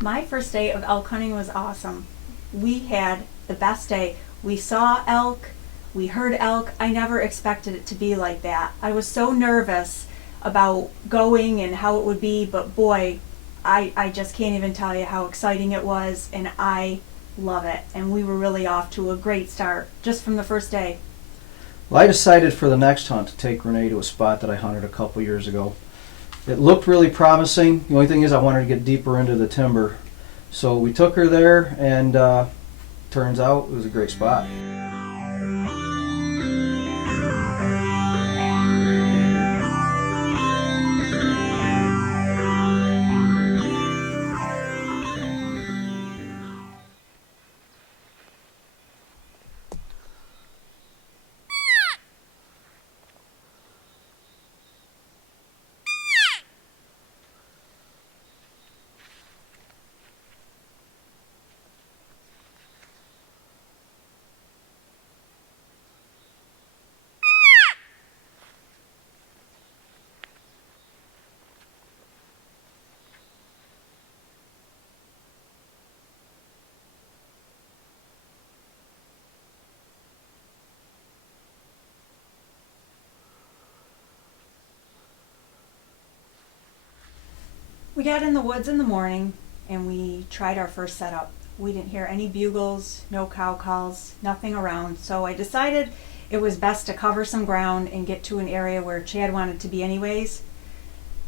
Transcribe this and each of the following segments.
My first day of elk hunting was awesome. We had the best day. We saw elk, we heard elk. I never expected it to be like that. I was so nervous about going and how it would be, but boy, I just can't even tell you how exciting it was, and I love it. And we were really off to a great start just from the first day. Well, I decided for the next hunt to take Renee to a spot that I hunted a couple years ago. It looked really promising. The only thing is I wanted to get deeper into the timber. So we took her there, and turns out it was a great spot. We got in the woods in the morning and we tried our first setup. We didn't hear any bugles, no cow calls, nothing around. So I decided it was best to cover some ground and get to an area where Chad wanted to be anyways.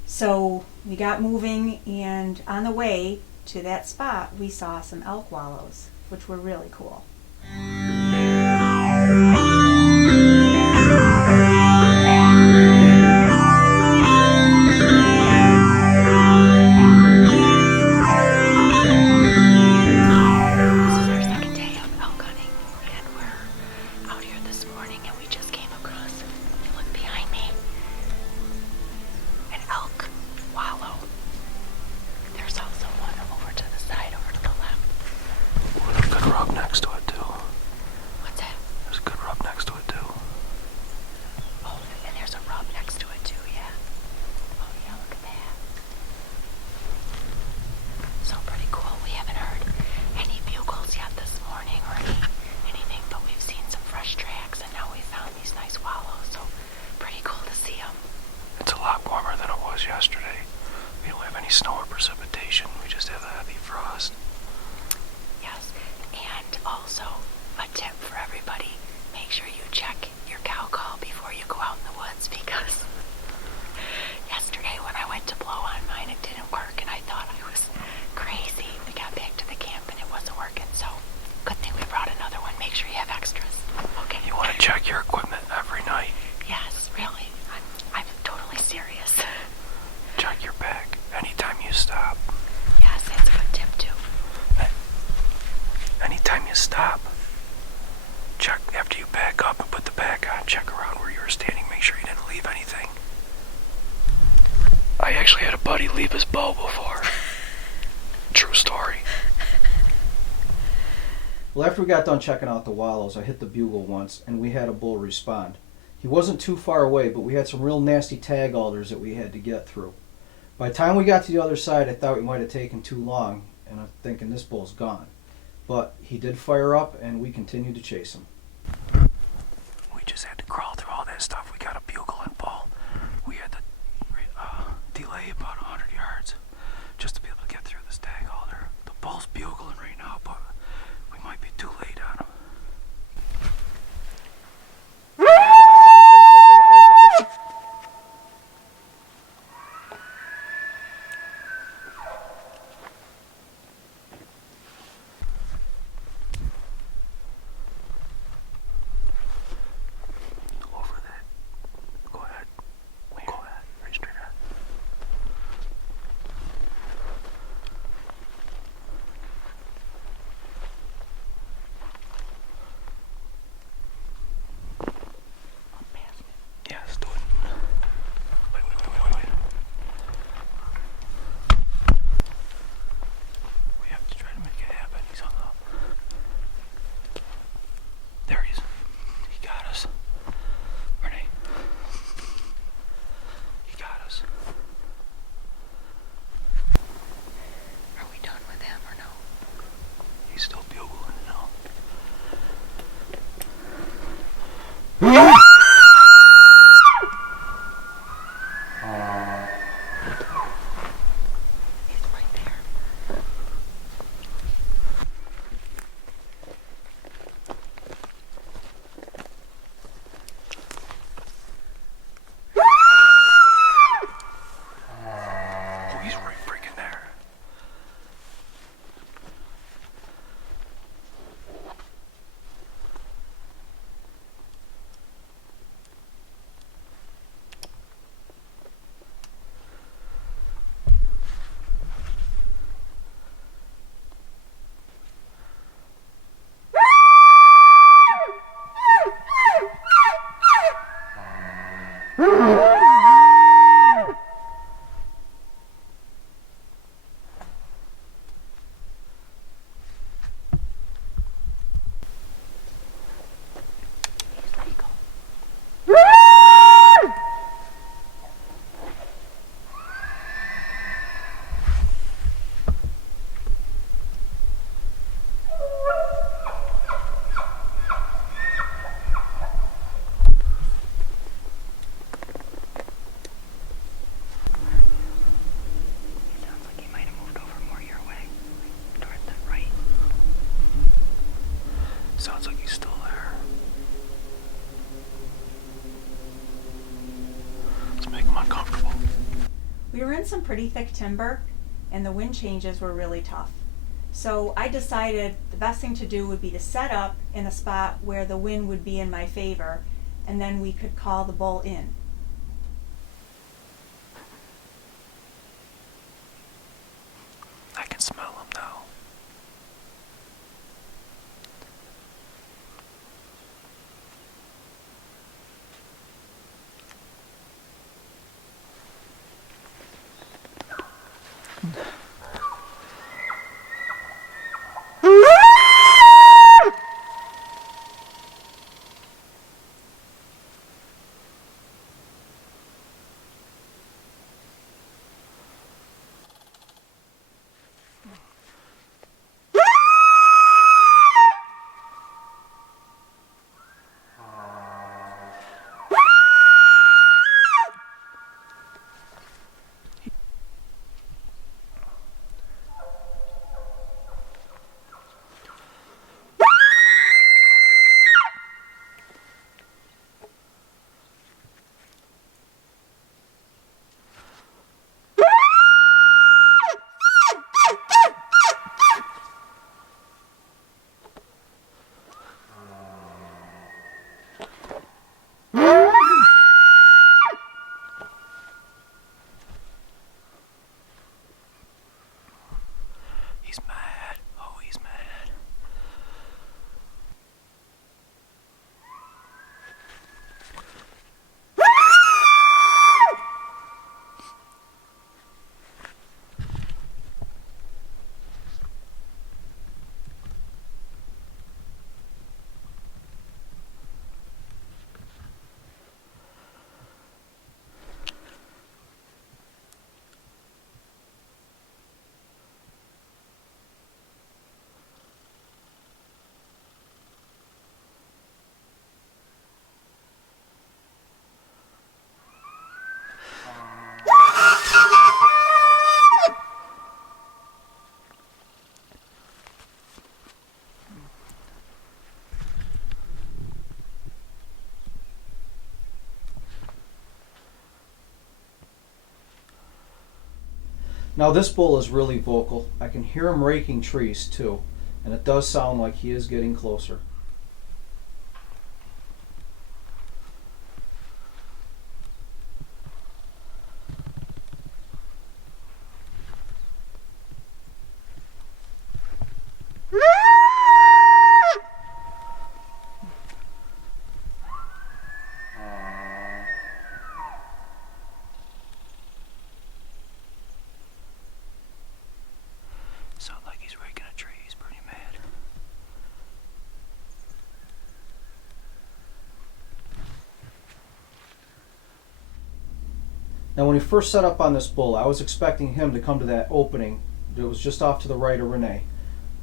So we got moving, and on the way to that spot we saw some elk wallows, which were really cool. Yesterday. We don't have any snow or precipitation. We just have a heavy frost. Yes, and also a tip for everybody: make sure you check your cow call before you go out in the woods, because yesterday when I went to blow on mine, it didn't work, and I thought I was crazy. We got back to the camp and it wasn't working, so good thing we brought another one. Make sure you have extras. Okay. You want to check your equipment every night? Yes, really. I'm totally serious. Check your bag anytime you stop. Yes, that's a good tip too. Anytime you stop, check after you pack up and put the bag on. Check around where you were standing. Make sure you didn't leave anything. I actually had a buddy leave his bow before. True story. Well, after we got done checking out the wallows, I hit the bugle once, and we had a bull respond. He wasn't too far away, but we had some real nasty tag alders that we had to get through. By the time we got to the other side, I thought we might have taken too long, and I'm thinking this bull's gone. But he did fire up, and we continued to chase him. We just had to crawl through all that stuff. We got a bugle and bull. We had to delay about 100 yards just to be able to get through this tag alder. The bull's bugling right now, but we might be too late on him. He's right there. Oh, he's right freaking there. He's legal. He sounds like he might have moved over more your way, toward the right. Sounds like he's still there. Let's make him uncomfortable. We were in some pretty thick timber, and the wind changes were really tough. So I decided the best thing to do would be to set up in a spot where the wind would be in my favor, and then we could call the bull in. I can smell him now. He's mad. Oh, he's mad. Now this bull is really vocal. I can hear him raking trees too, and it does sound like he is getting closer. Sounds like he's raking a tree. He's pretty mad. Now when we first set up on this bull, I was expecting him to come to that opening that was just off to the right of Renee.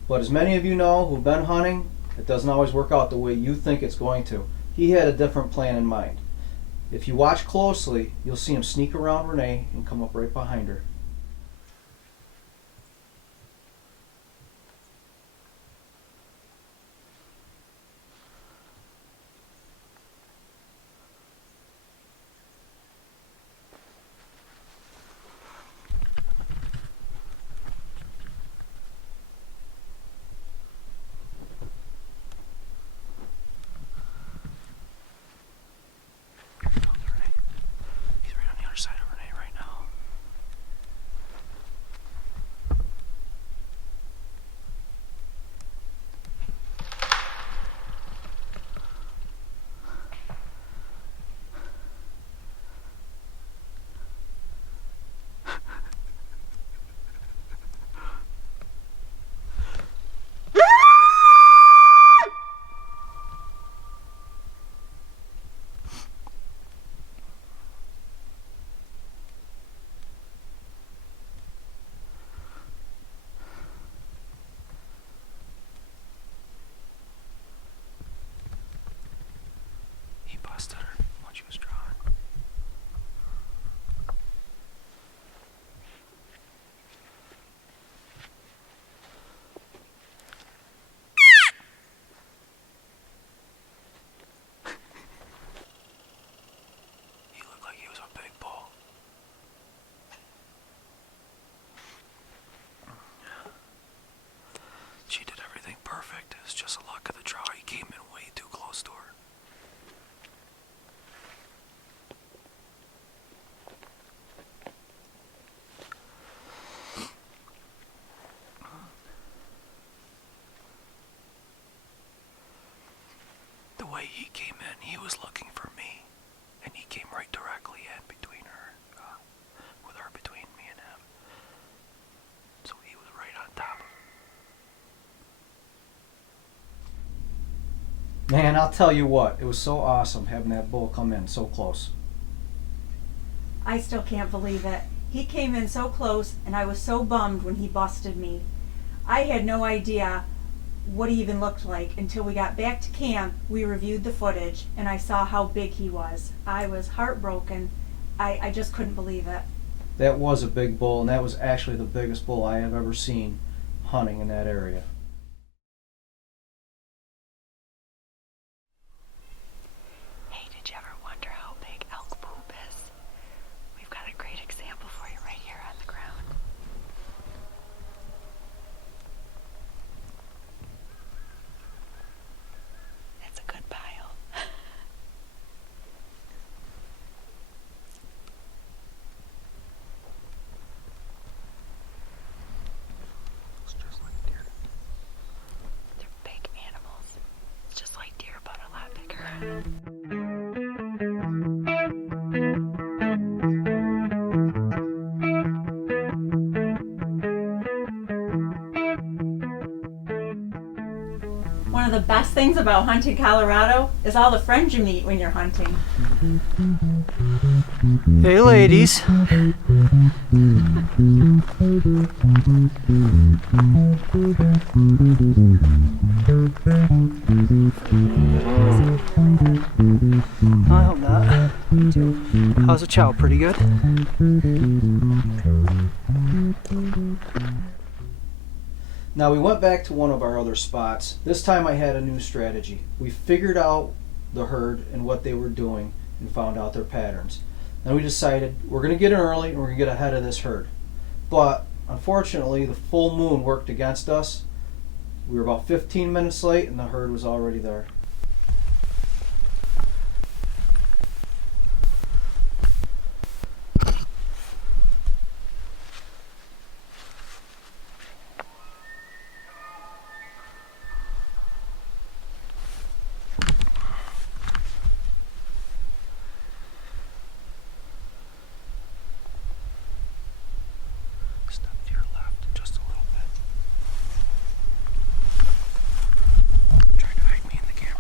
But as many of you know who've been hunting, it doesn't always work out the way you think it's going to. he had a different plan in mind. If you watch closely, you'll see him sneak around Renee and come up right behind her. He's right on the other side of Renee right now. He busted her when she was drawing. He looked like he was a big bull. She did everything perfect. It was just a luck of the draw. He came in way too close to her. The way he came in, he was looking for me, and he came right directly in between her, with her between me and him. So he was right on top of her. Man, I'll tell you what, it was so awesome having that bull come in so close. I still can't believe it. He came in so close, and I was so bummed when he busted me. I had no idea what he even looked like until we got back to camp. We reviewed the footage, and I saw how big he was. I was heartbroken. I just couldn't believe it. That was a big bull, and that was actually the biggest bull I have ever seen hunting in that area. Hey, did you ever wonder how big elk poop is? We've got a great example for you right here on the ground. It's a good pile. It's just like deer. They're big animals. It's just like deer, but a lot bigger. One of the best things about hunting Colorado is all the friends you meet when you're hunting. Hey ladies. I hope not. How's the chow? Pretty good? Now we went back to one of our other spots. This time I had a new strategy. We figured out the herd and what they were doing and found out their patterns. Then we decided we're going to get in early and we're going to get ahead of this herd. But unfortunately the full moon worked against us. We were about 15 minutes late and the herd was already there. Step to your left just a little bit. Trying to hide me in the camera.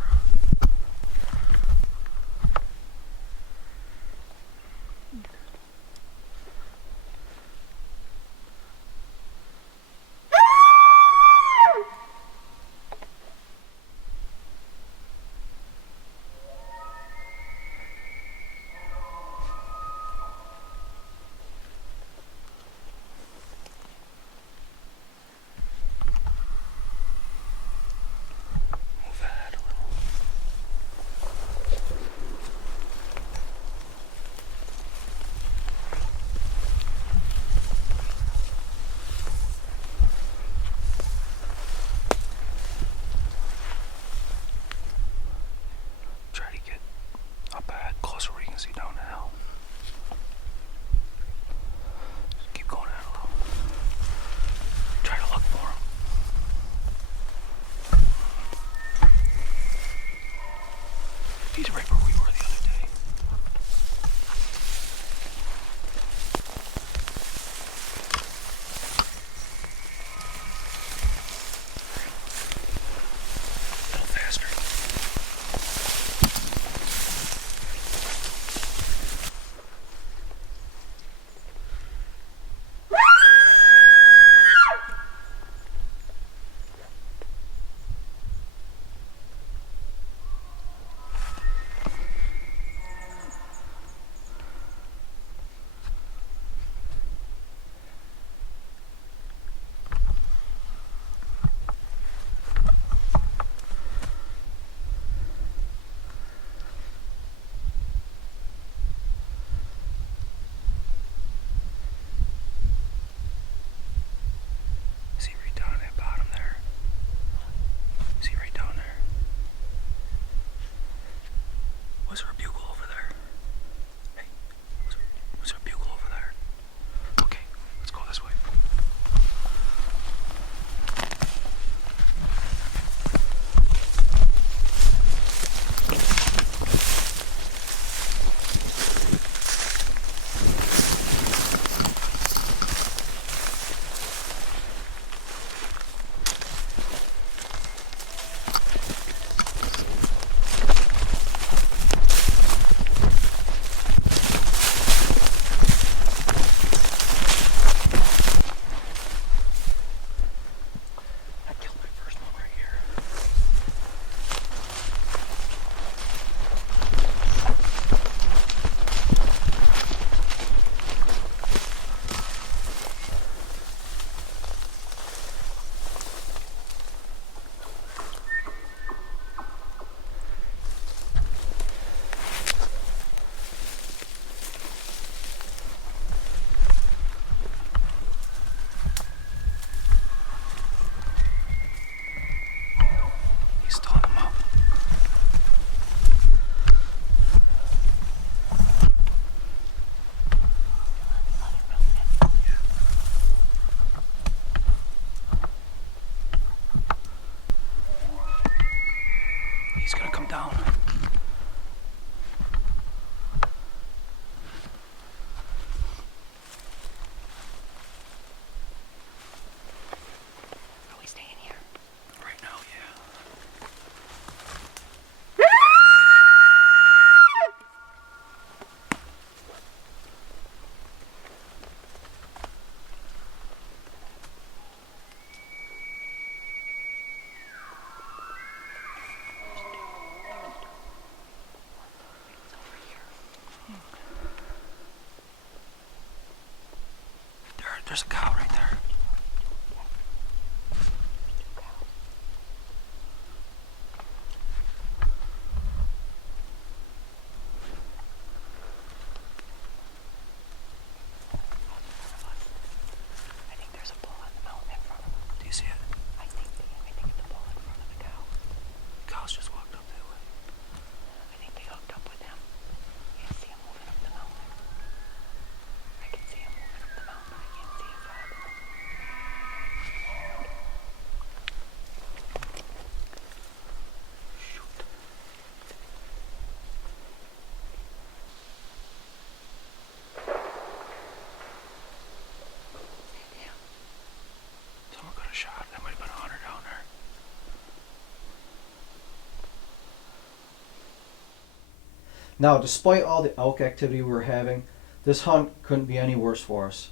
Now, despite all the elk activity we were having, this hunt couldn't be any worse for us.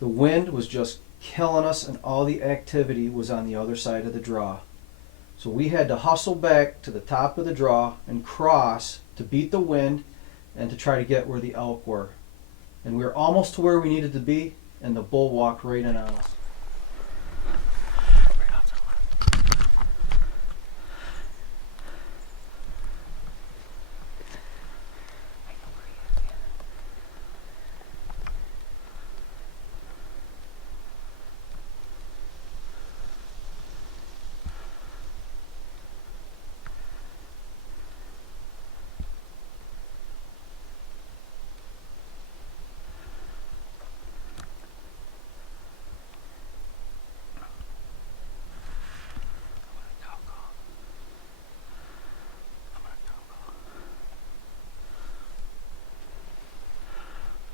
The wind was just killing us, and all the activity was on the other side of the draw. So we had to hustle back to the top of the draw and cross to beat the wind and to try to get where the elk were. And we were almost to where we needed to be, and the bull walked right in on us.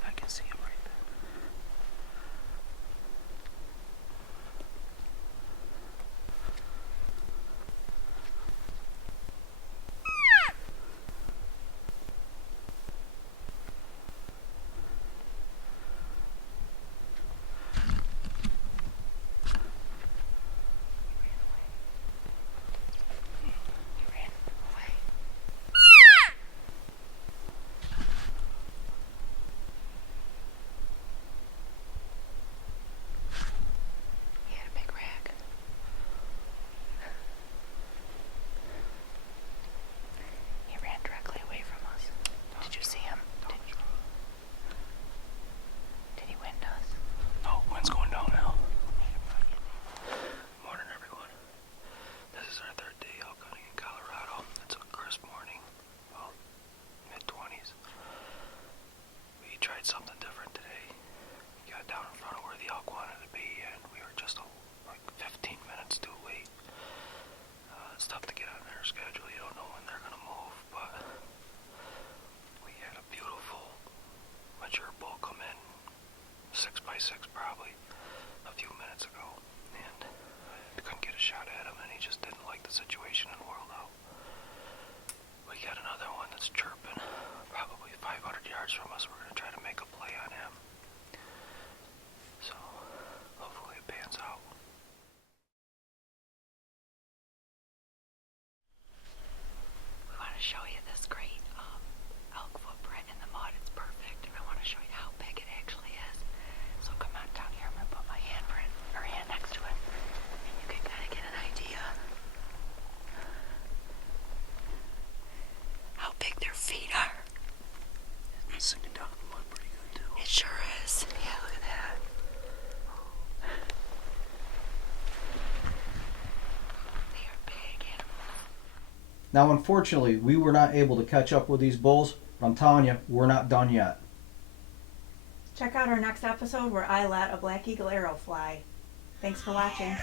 I can see him right there. He had a big rag. He ran directly away from us. Did you see him? Did he wind us? No, wind's going down now. Morning, everyone. This is our third day elk hunting in Colorado. It's a crisp morning, well, mid-20s. We tried something different today. We got down in front of where the elk wanted to be, and we were just like 15 minutes too late. It's tough to get on their schedule. You don't know when they're going to move, but we had a beautiful mature bull come in, 6x6 probably, a few minutes ago, and I couldn't get a shot at him, and he just didn't like the situation and whirled out. We got another one that's chirping, probably 500 yards from us. We're going to try to make a play on him. So, hopefully it pans out. We want to show you this great elk footprint in the mud. It's perfect. And I want to show you how big it actually is. So come on down here. I'm going to put my hand next to it. And you can kind of get an idea how big their feet are. It's sinking down in the mud pretty good, too. It sure is. Yeah, look at that. They are big animals. Now, unfortunately, we were not able to catch up with these bulls, but I'm telling you, we're not done yet. Check out our next episode where I let a black eagle arrow fly. Thanks for watching.